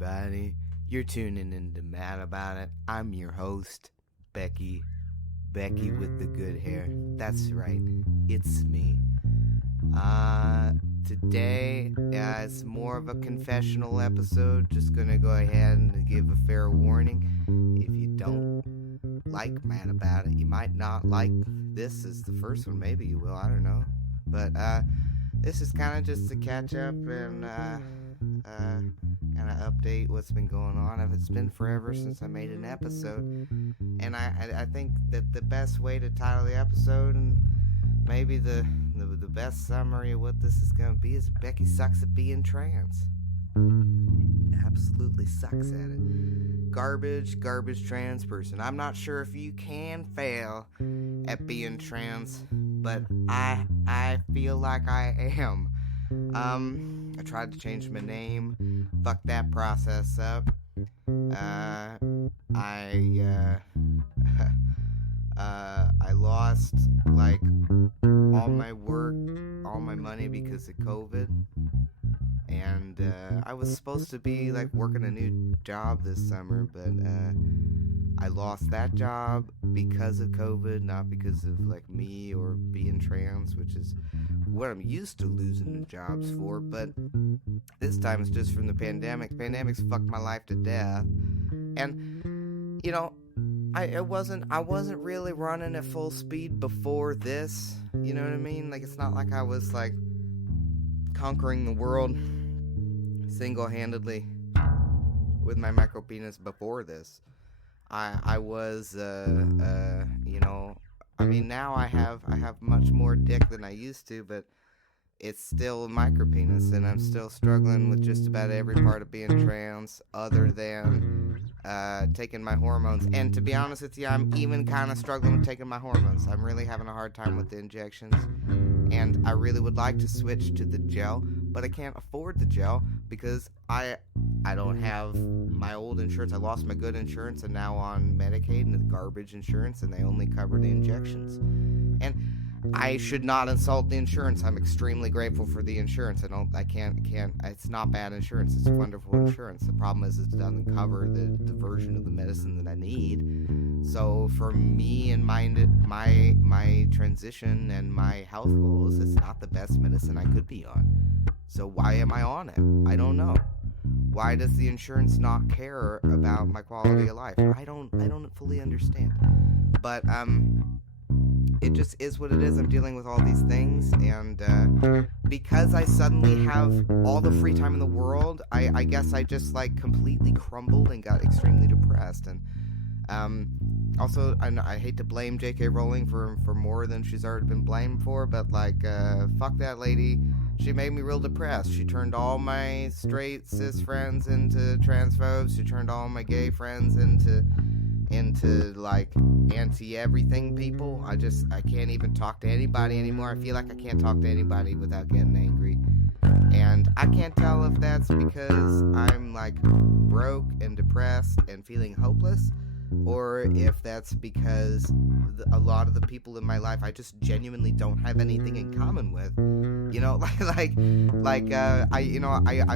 everybody. You're tuning in to Mad About It. I'm your host, Becky. Becky with the good hair. That's right, it's me. Today, it's more of a confessional episode. Just gonna go ahead and give a fair warning. If you don't like Mad About It, you might not like this as the first one. Maybe you will, I don't know. But, this is kind of just to catch up and, kind of update what's been going on. It's been forever since I made an episode, and I think that the best way to title the episode, and maybe the best summary of what this is going to be, is Becky sucks at being trans. Absolutely sucks at it. Garbage trans person. I'm not sure if you can fail at being trans, but I feel like I am. I tried to change my name, fucked that process up. I lost, like, all my work, all my money because of COVID. And, I was supposed to be, like, working a new job this summer, but, I lost that job because of COVID, not because of, like, me or being trans, which is what I'm used to losing jobs for. But this time it's just from the pandemic. Pandemic's fucked my life to death. And, you know, I wasn't really running at full speed before this. You know what I mean? Like, it's not like I was, like, conquering the world single-handedly with my micro penis before this. I was, you know, I mean, now I have much more dick than I used to, but it's still a micro penis, and I'm still struggling with just about every part of being trans, other than taking my hormones. And to be honest with you, I'm even kind of struggling with taking my hormones. I'm really having a hard time with the injections, and I really would like to switch to the gel, but I can't afford the gel because I don't have my old insurance. I lost my good insurance and now on Medicaid and the garbage insurance, and they only cover the injections. And I should not insult the insurance. I'm extremely grateful for the insurance. I can't, it's not bad insurance. It's wonderful insurance. The problem is it doesn't cover the version of the medicine that I need. So for me and my transition and my health goals, it's not the best medicine I could be on. So why am I on it? I don't know. Why does the insurance not care about my quality of life? I don't fully understand. But it just is what it is. I'm dealing with all these things, and because I suddenly have all the free time in the world, I guess I just, like, completely crumbled and got extremely depressed. And also, I hate to blame J.K. Rowling for more than she's already been blamed for, but, like, fuck that lady. She made me real depressed. She turned all my straight cis friends into transphobes. She turned all my gay friends into like anti-everything people. I can't even talk to anybody anymore. I feel like I can't talk to anybody without getting angry. And I can't tell if that's because I'm, like, broke and depressed and feeling hopeless, or if that's because a lot of the people in my life I just genuinely don't have anything in common with. You know, I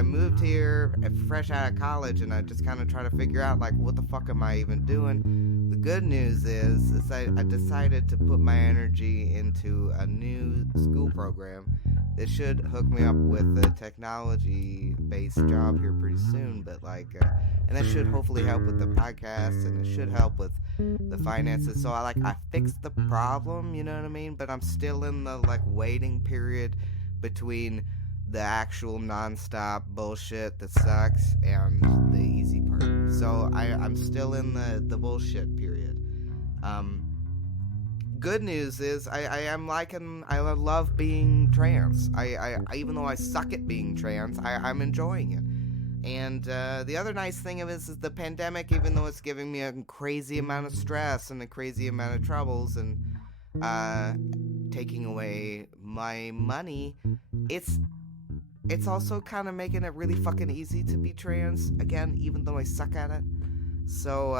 moved here fresh out of college, and I just kind of try to figure out, like, what the fuck am I even doing? The good news is I decided to put my energy into a new school program that should hook me up with a technology-based job here pretty soon, but, like, and that should hopefully help with the podcast, and it should help with the finances. So I fixed the problem, you know what I mean? But I'm still in the, like, waiting period between the actual non-stop bullshit that sucks and the easy part. So I'm still in the bullshit period. Good news is I love being trans. I even though I suck at being trans, I'm enjoying it. And the other nice thing of this is the pandemic, even though it's giving me a crazy amount of stress and a crazy amount of troubles and taking away my money, it's also kind of making it really fucking easy to be trans again, even though I suck at it. So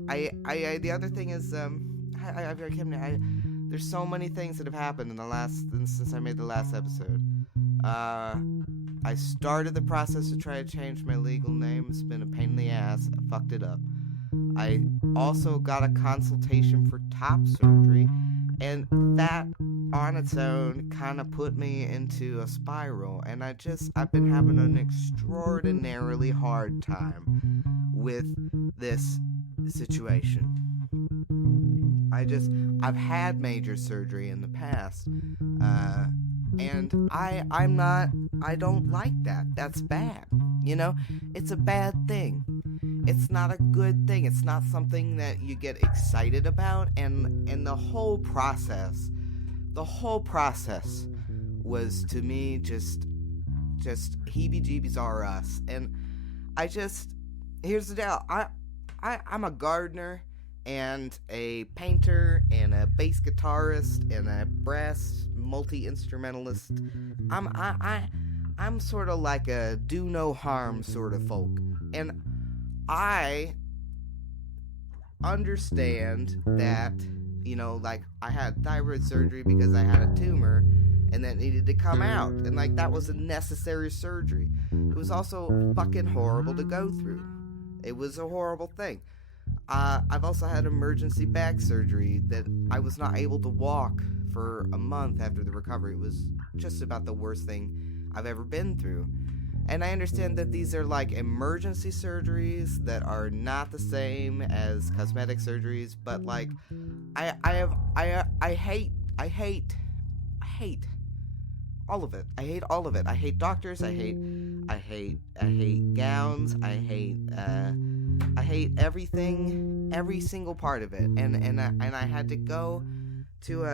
the other thing is there's so many things that have happened since I made the last episode. I started the process to try to change my legal name. It's been a pain in the ass. I fucked it up. I also got a consultation for top surgery, and that on its own kind of put me into a spiral, and I've been having an extraordinarily hard time with this situation. I've had major surgery in the past, and I don't like that. That's bad. You know, it's a bad thing. It's not a good thing. It's not something that you get excited about, and the whole process was, to me, just heebie-jeebies are us. And here's the deal. I'm a gardener and a painter and a bass guitarist and a brass multi-instrumentalist. I'm sort of like a do no harm sort of folk. And I understand that, you know, like, I had thyroid surgery because I had a tumor and that needed to come out, and like, that was a necessary surgery. It was also fucking horrible to go through. It was a horrible thing. I've also had emergency back surgery that I was not able to walk for a month after the recovery. It was just about the worst thing I've ever been through. And I understand that these are like emergency surgeries that are not the same as cosmetic surgeries, but like, I hate all of it. I hate all of it. I hate doctors. I hate gowns. I hate everything, every single part of it. And I had to go to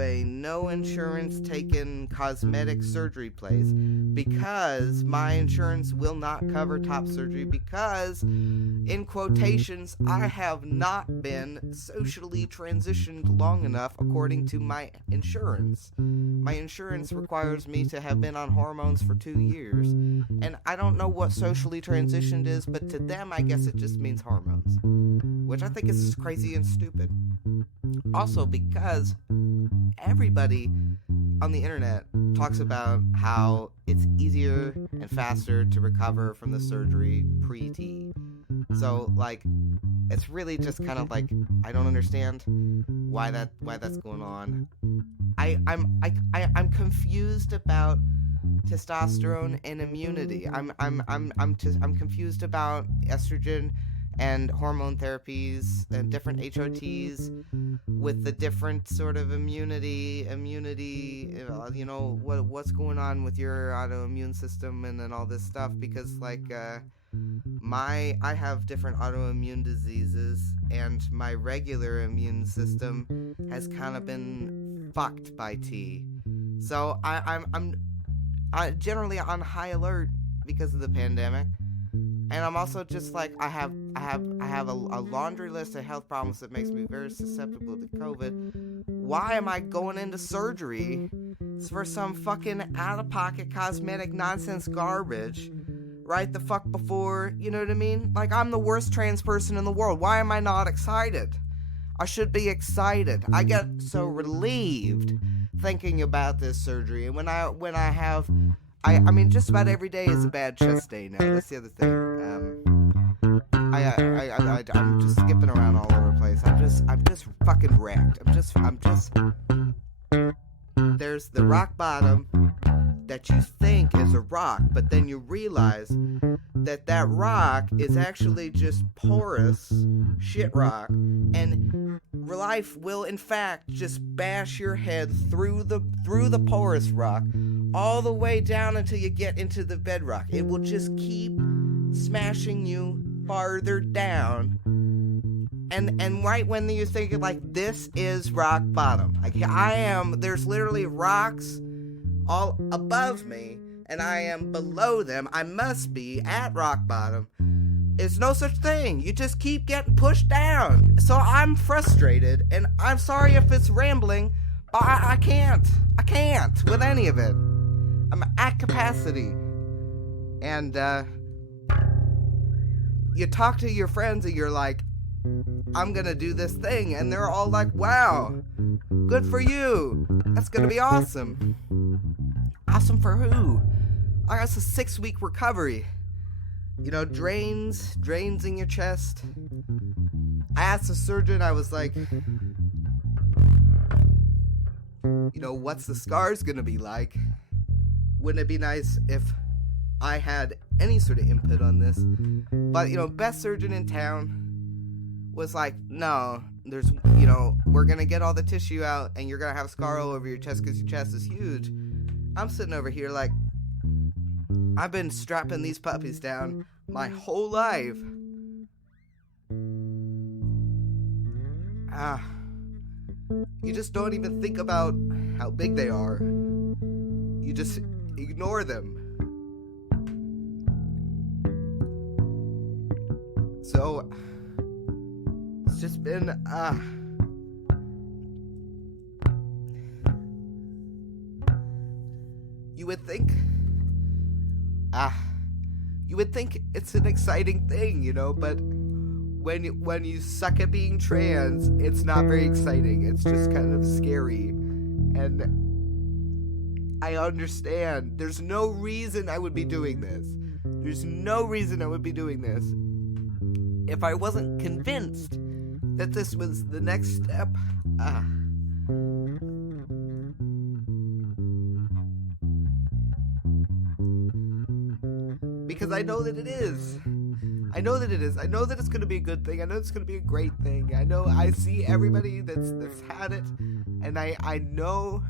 a no insurance taken cosmetic surgery place because my insurance will not cover top surgery, because, in quotations, I have not been socially transitioned long enough according to my insurance. My insurance requires me to have been on hormones for 2 years, and I don't know what socially transitioned is, but to them I guess it just means hormones, which I think is crazy and stupid. Also, because everybody on the internet talks about how it's easier and faster to recover from the surgery pre-T. So, like, it's really just kind of like, I don't understand why that's going on. I'm confused about testosterone and immunity. I'm confused about estrogen and hormone therapies and different HRTs with the different sort of immunity, you know, what's going on with your autoimmune system and then all this stuff, because like, I have different autoimmune diseases, and my regular immune system has kind of been fucked by T. So I'm generally on high alert because of the pandemic. And I'm also just like, I have a laundry list of health problems that makes me very susceptible to COVID. Why am I going into surgery for some fucking out-of-pocket cosmetic nonsense garbage right the fuck before, you know what I mean? Like, I'm the worst trans person in the world. Why am I not excited? I should be excited. I get so relieved thinking about this surgery. And when I have... I mean, just about every day is a bad chest day now. That's the other thing. I'm just skipping around all over the place. I'm just fucking wrecked. There's the rock bottom that you think is a rock, but then you realize that rock is actually just porous shit rock, and life will in fact just bash your head through the porous rock all the way down until you get into the bedrock. It will just keep smashing you farther down, and right when you think like, this is rock bottom, like, there's literally rocks all above me and I am below them. I must be at rock bottom. It's no such thing. You just keep getting pushed down. So I'm frustrated, and I'm sorry if it's rambling, but I can't with any of it. I'm at capacity. And you talk to your friends and you're like, I'm gonna do this thing, and they're all like, wow, good for you, that's gonna be awesome. Awesome for who? I got a 6-week recovery. You know, drains in your chest. I asked the surgeon, I was like, you know, what's the scars gonna be like? Wouldn't it be nice if I had any sort of input on this? But, you know, best surgeon in town was like, no, there's, you know, we're gonna get all the tissue out and you're gonna have a scar all over your chest because your chest is huge. I'm sitting over here like, I've been strapping these puppies down my whole life. You just don't even think about how big they are. You just ignore them. So, it's just been, you would think it's an exciting thing, you know, but when you suck at being trans, it's not very exciting. It's just kind of scary. And I understand. There's no reason I would be doing this. There's no reason I would be doing this if I wasn't convinced that this was the next step. Because I know that it is. I know that it is. I know that it's going to be a good thing. I know it's going to be a great thing. I know I see everybody that's had it, and I know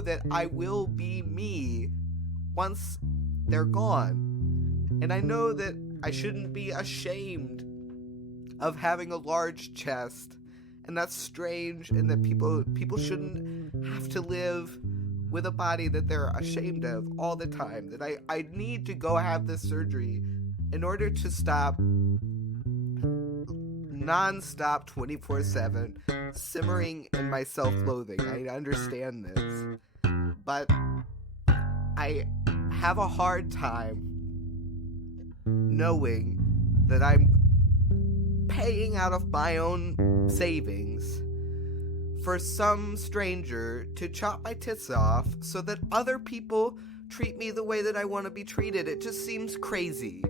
that I will be me once they're gone. And I know that I shouldn't be ashamed of having a large chest, and that's strange, and that people shouldn't have to live with a body that they're ashamed of all the time. That I need to go have this surgery in order to stop non-stop 24/7 simmering in my self-loathing. I understand this, but I have a hard time knowing that I'm paying out of my own savings for some stranger to chop my tits off so that other people treat me the way that I want to be treated. It just seems crazy.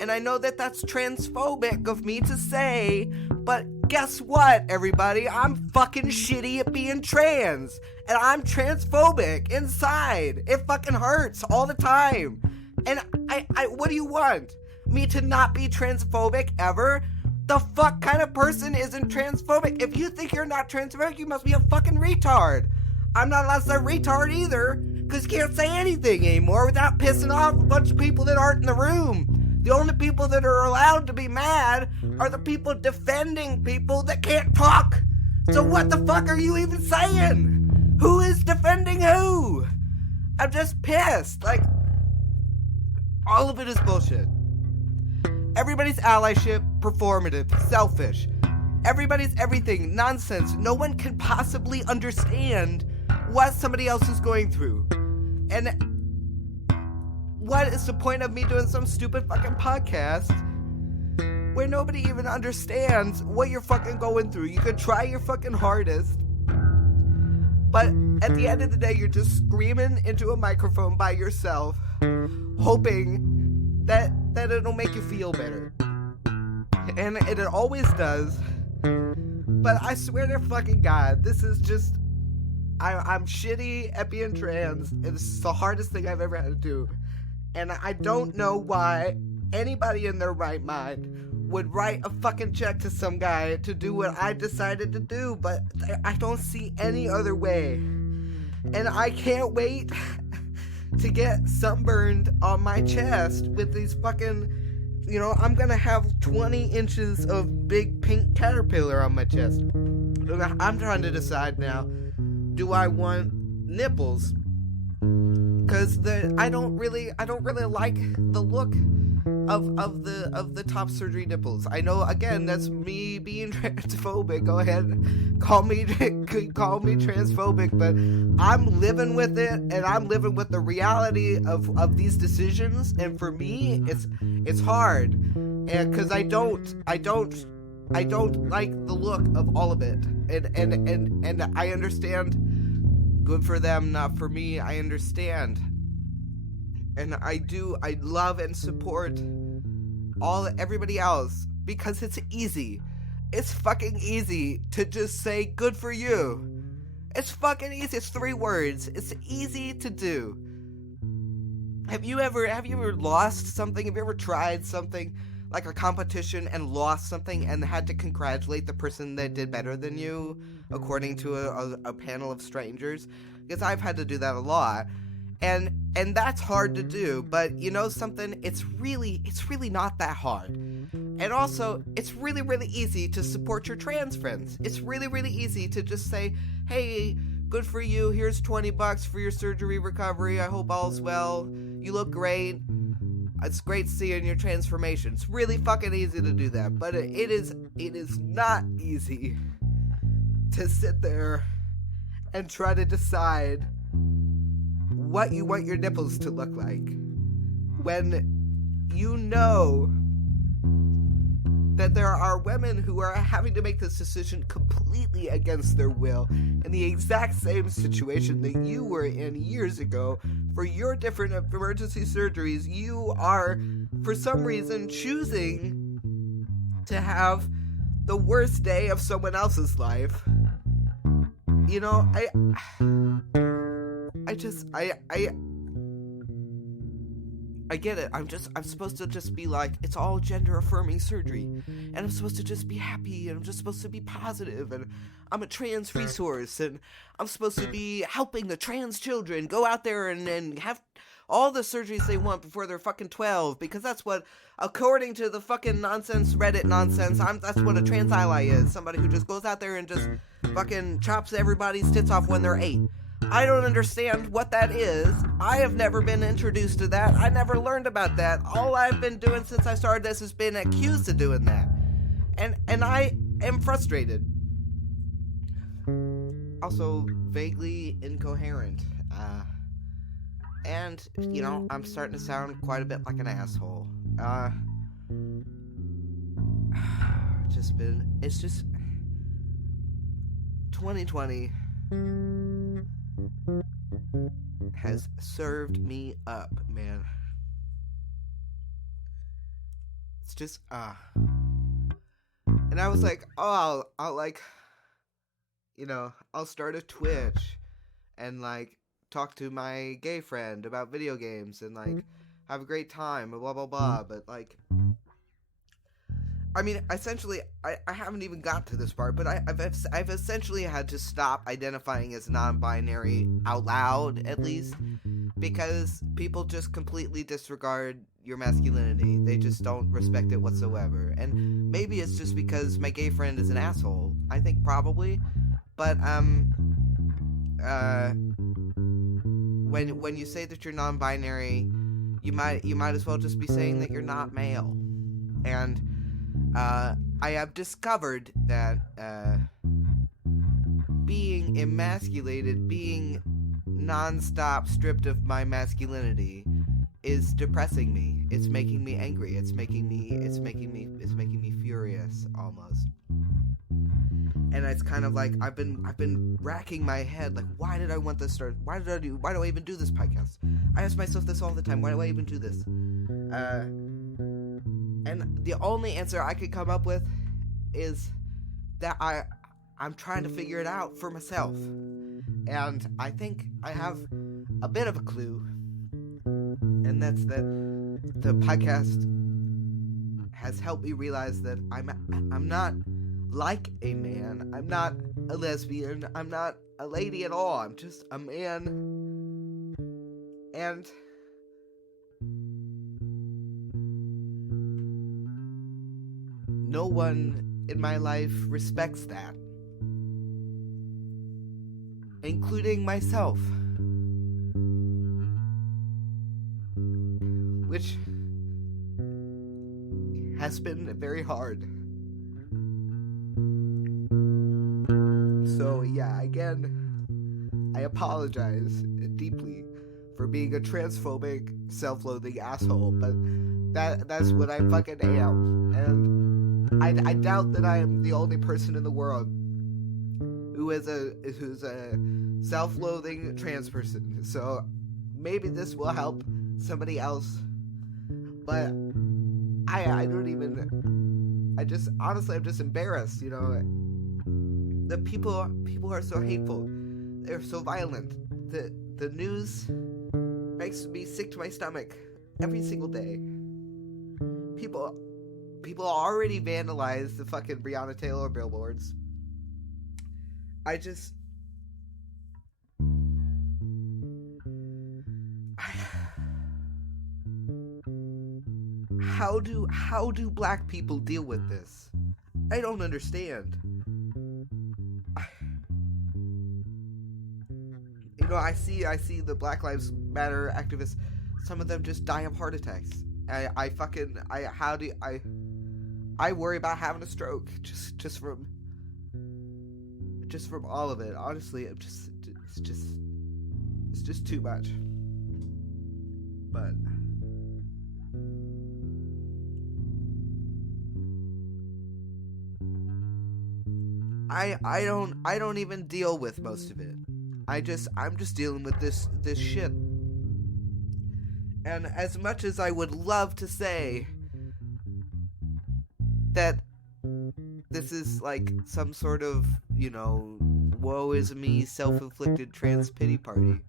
And I know that that's transphobic of me to say, but guess what, everybody? I'm fucking shitty at being trans. And I'm transphobic inside. It fucking hurts all the time. And I what do you want? Me to not be transphobic ever? The fuck kind of person isn't transphobic? If you think you're not transphobic, you must be a fucking retard. I'm not allowed to say retard either, because you can't say anything anymore without pissing off a bunch of people that aren't in the room. The only people that are allowed to be mad are the people defending people that can't talk. So what the fuck are you even saying? Who is defending who? I'm just pissed. Like, all of it is bullshit. Everybody's allyship, performative, selfish. Everybody's everything, nonsense. No one can possibly understand what somebody else is going through. And what is the point of me doing some stupid fucking podcast where nobody even understands what you're fucking going through? You could try your fucking hardest, but at the end of the day, you're just screaming into a microphone by yourself, hoping that it'll make you feel better. And it always does. But I swear to fucking God, this is just... I'm shitty at being trans. It's the hardest thing I've ever had to do. And I don't know why anybody in their right mind would write a fucking check to some guy to do what I decided to do. But I don't see any other way. And I can't wait to get sunburned on my chest with these fucking, you know, I'm gonna have 20 inches of big pink caterpillar on my chest. I'm trying to decide now, do I want nipples? Because I don't really like the look of the top surgery nipples. I know, again, that's me being transphobic. Go ahead, call me transphobic, but I'm living with it, and I'm living with the reality of these decisions. And for me, it's hard, and because I don't like the look of all of it, and I understand. Good for them, not for me. I understand. And I love and support everybody else because it's easy. It's fucking easy to just say good for you. It's fucking easy. It's 3 words. It's easy to do. Have you ever lost something? Have you ever tried something like a competition and lost something and had to congratulate the person that did better than you according to a panel of strangers? Because I've had to do that a lot. And that's hard to do, but you know something? It's really not that hard. And also, it's really, really easy to support your trans friends. It's really, really easy to just say, hey, good for you, here's $20 for your surgery recovery, I hope all's well, you look great, it's great seeing your transformation. It's really fucking easy to do that, but it is not easy to sit there and try to decide what you want your nipples to look like when you know that there are women who are having to make this decision completely against their will in the exact same situation that you were in years ago. For your different emergency surgeries, you are, for some reason, choosing to have the worst day of someone else's life. You know, I get it. I'm supposed to just be like, it's all gender affirming surgery, and I'm supposed to just be happy, and I'm just supposed to be positive, and I'm a trans resource, and I'm supposed to be helping the trans children go out there and have all the surgeries they want before they're fucking 12, because that's what, according to the fucking nonsense Reddit nonsense, that's what a trans ally is. Somebody who just goes out there and just fucking chops everybody's tits off when they're 8. I don't understand what that is. I have never been introduced to that. I never learned about that. All I've been doing since I started this has been accused of doing that. And I am frustrated. Also, vaguely incoherent. And, you know, I'm starting to sound quite a bit like an asshole. It's just 2020 has served me up, man. It's just, and I was like, oh, I'll like, you know, I'll start a Twitch and like talk to my gay friend about video games and like have a great time and blah blah blah, but like, I mean, essentially, I haven't even got to this part, but I've essentially had to stop identifying as non-binary out loud, at least, because people just completely disregard your masculinity. They just don't respect it whatsoever. And maybe it's just because my gay friend is an asshole. I think probably. But, when you say that you're non-binary, you might as well just be saying that you're not male. And I have discovered that being emasculated, being non-stop stripped of my masculinity is depressing me. It's making me angry. It's making me furious almost. And it's kind of like I've been racking my head like, why did I want this start? Why do I even do this podcast? I ask myself this all the time. Why do I even do this? And the only answer I could come up with is that I'm trying to figure it out for myself. And I think I have a bit of a clue. And that's that the podcast has helped me realize that I'm not like a man. I'm not a lesbian. I'm not a lady at all. I'm just a man. And no one in my life respects that, including myself, which has been very hard. So yeah, again, I apologize deeply for being a transphobic, self-loathing asshole, but that's what I fucking am. And I doubt that I am the only person in the world who's a self-loathing trans person. So maybe this will help somebody else. But I don't even. I just honestly, I'm just embarrassed. You know, the people are so hateful. They're so violent. The news makes me sick to my stomach every single day. People already vandalized the fucking Breonna Taylor billboards. How do black people deal with this? I don't understand. You know, I see the Black Lives Matter activists. Some of them just die of heart attacks. I worry about having a stroke just from all of it. Honestly, it's just too much. But I don't even deal with most of it. I'm just dealing with this shit. And as much as I would love to say that this is like some sort of, you know, woe is me, self-inflicted trans pity party,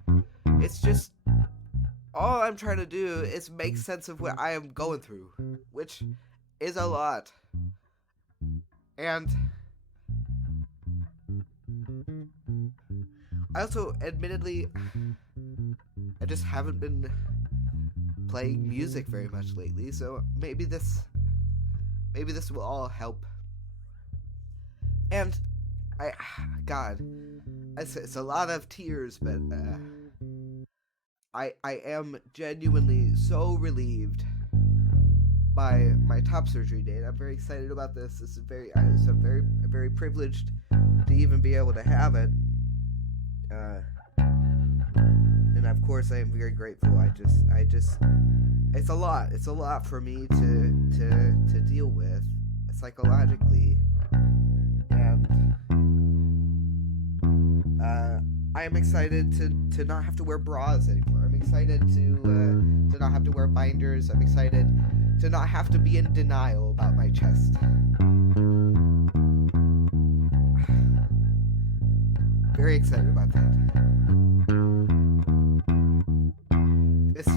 it's just, all I'm trying to do is make sense of what I am going through, which is a lot. And I also, admittedly, I just haven't been playing music very much lately, so maybe this will all help. And God, it's a lot of tears, but I am genuinely so relieved by my top surgery date. I'm very excited about this. I'm very privileged to even be able to have it. And of course I am very grateful. I just it's a lot for me to deal with psychologically. And I am excited to not have to wear bras anymore. I'm excited to not have to wear binders. I'm excited to not have to be in denial about my chest. Very excited about that. It's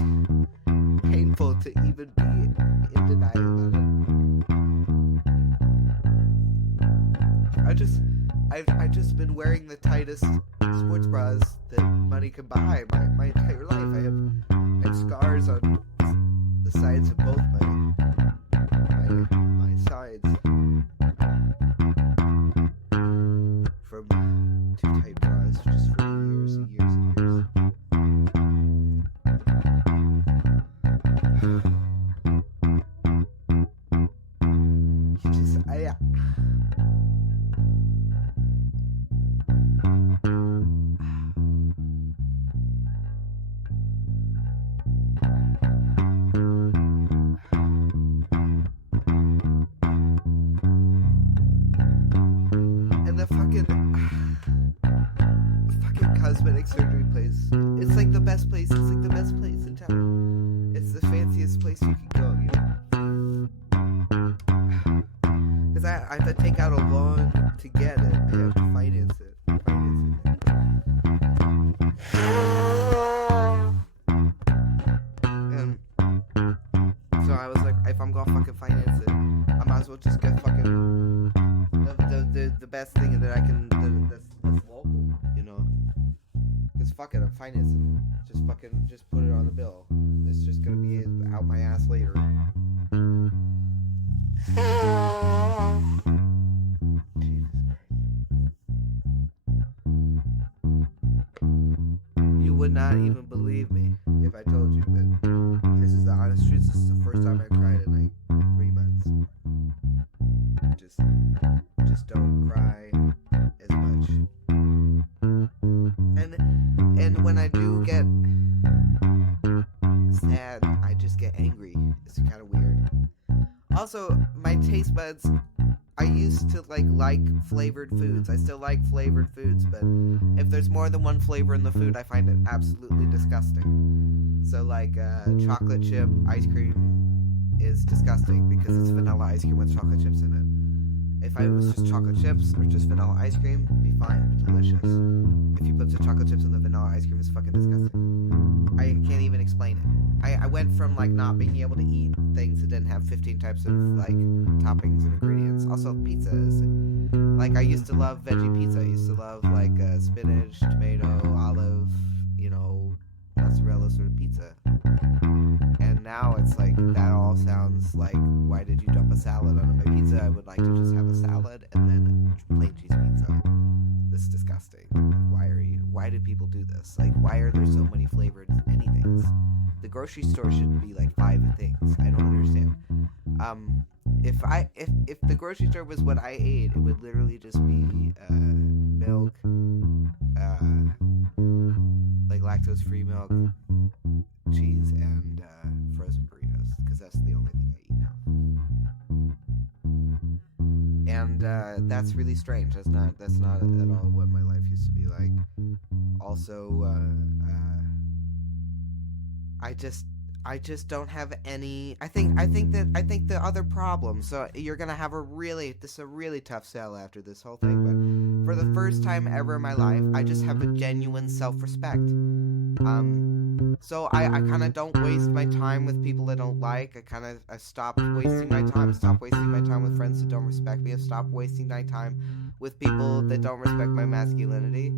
painful to even be in denial about it. I've just been wearing the tightest sports bras that money can buy my entire life. I have scars on the sides of both my sides from too tight bras just for years and years and years. Cosmetic surgery place. It's like the best place. It's like the best place in town. It's the fanciest place you can go, you know. Because I have to take out a loan to get it. I have to finance it. And so I was like, if I'm gonna fucking finance it, I might as well just get fucking the best thing that I can. That's local, you know. Because fuck it, I'm financing it. Just put it on the bill. It's just gonna be out my ass later. You would not even believe me if I told you, but this is the honest truth. This is the first time I cried in like 3 months. Just don't cry as much. And when I do get sad, I just get angry. It's kind of weird. Also, my taste buds, I used to like flavored foods. I still like flavored foods, but if there's more than one flavor in the food, I find it absolutely disgusting. So like chocolate chip ice cream is disgusting because it's vanilla ice cream with chocolate chips in it. If it was just chocolate chips or just vanilla ice cream, it'd be fine, delicious. If you put the chocolate chips in the vanilla ice cream, it's fucking disgusting. I can't even explain it. I went from like not being able to eat things that didn't have 15 types of like toppings and ingredients. Also, pizza is like, I used to love veggie pizza. I used to love like spinach, tomato, olive, mozzarella sort of pizza. And now it's like, that all sounds like, why did you dump a salad onto my pizza? I would like to just have a salad and then plain cheese pizza. This is disgusting. Why did people do this? Like, why are there so many flavored anythings? The grocery store should be like 5 things. I don't understand. If the grocery store was what I ate, it would literally just be milk, like lactose-free milk, cheese, and frozen burritos, because that's the only thing I eat now. And that's really strange. That's not at all what my life used to be like. Also, I just don't have any. I think the other problem. So you're gonna have a really tough sell after this whole thing. But for the first time ever in my life, I just have a genuine self-respect. So I kind of don't waste my time with people I don't like. I stopped wasting my time. Stop wasting my time with friends that don't respect me. I stopped wasting my time with people that don't respect my masculinity.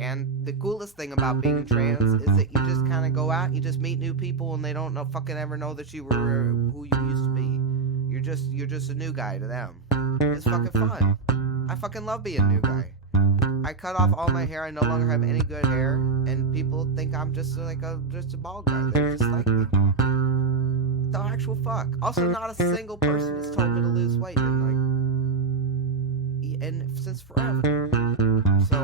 And the coolest thing about being trans is that you just kind of go out, you just meet new people, and they don't fucking ever know that you were who you used to be. You're just a new guy to them. It's fucking fun. I fucking love being a new guy. I cut off all my hair. I no longer have any good hair, and people think I'm just a bald guy. They just like me. The actual fuck. Also, not a single person has told me to lose weight since forever. So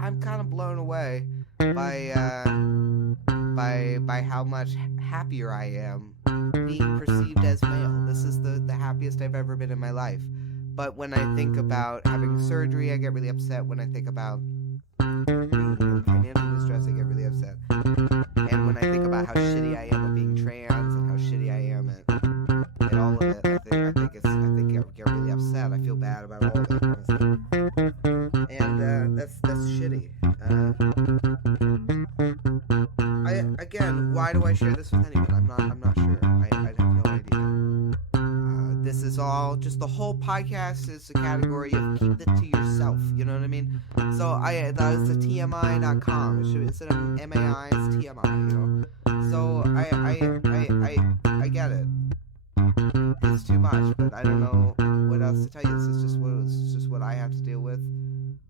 I'm kind of blown away by how much happier I am being perceived as male. This is the happiest I've ever been in my life. But when I think about having surgery, I get really upset. When I think about being financially distressed, I get really upset. And when I think about how shitty I am at being trans and how shitty I am at all of it, I get really upset. I feel bad about all of it, honestly. And that's shitty. Again, why do I share this with anyone? I'm not sure. I have no idea. This is all just, the whole podcast is a category of keep it to yourself. You know what I mean? So that was the TMI.com. Instead of MAI, it's TMI. You know. So I get it. It's too much, but I don't know what else to tell you. This is just what I have to deal with,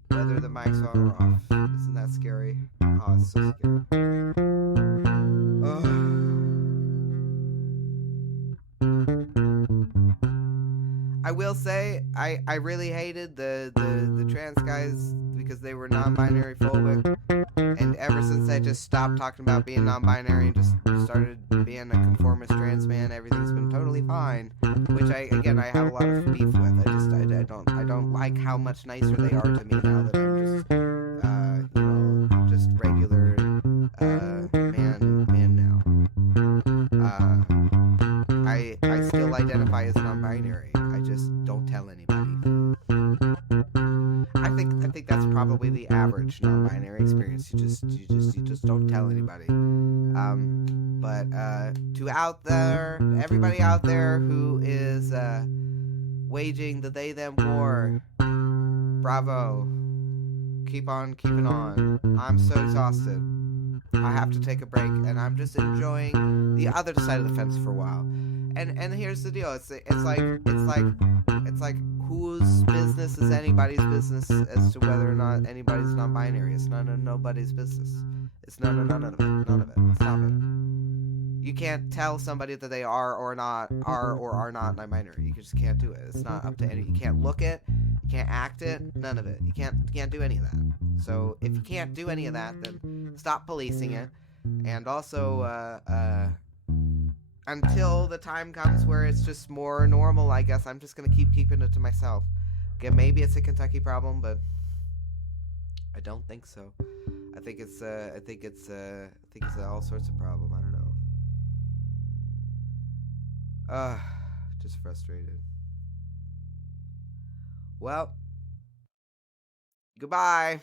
whether the mic's on or off. Isn't that scary? Oh, it's so scary. I will say, I really hated the trans guys because they were non-binary phobic, and ever since I just stopped talking about being non-binary and just started being a conformist trans man, everything's been totally fine. Which I have a lot of beef with. I don't like how much nicer they are to me now that I'm just regular man now. I still identify as non-binary. I just don't tell anybody. I think that's probably the average non-binary experience. You just don't tell anybody. But to everybody out there who is waging the they-them war, bravo. Keep on keeping on. I'm so exhausted. I have to take a break, and I'm just enjoying the other side of the fence for a while. And here's the deal. It's like whose business is anybody's business as to whether or not anybody's non-binary. It's none of nobody's business. It's none of it. Stop it. You can't tell somebody that they are or are not non-binary. You just can't do it. It's not up to any. You can't look it. You can't act it. None of it. You can't do any of that. So if you can't do any of that, then stop policing it. And also, until the time comes where it's just more normal, I guess I'm just gonna keep keeping it to myself. Again, maybe it's a Kentucky problem, but I don't think so. I think it's all sorts of problem. I don't know. Uh, just frustrated. Well, goodbye.